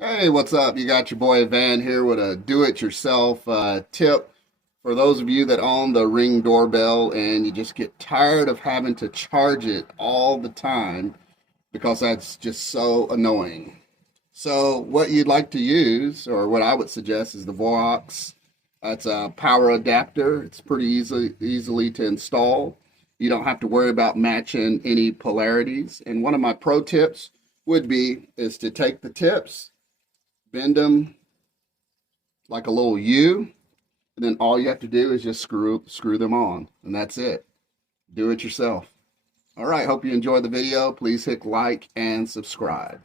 Hey, what's up? You got your boy Van here with a do-it-yourself tip for those of you that own the Ring doorbell and you just get tired of having to charge it all the time because that's just so annoying. So what you'd like to use, or what I would suggest, is the Vox. It's a power adapter. It's pretty easily to install. You don't have to worry about matching any polarities. And one of my pro tips would be is to take the tips, bend them like a little U, and then all you have to do is just screw them on, and that's it. Do it yourself. All right, hope you enjoyed the video. Please hit like and subscribe.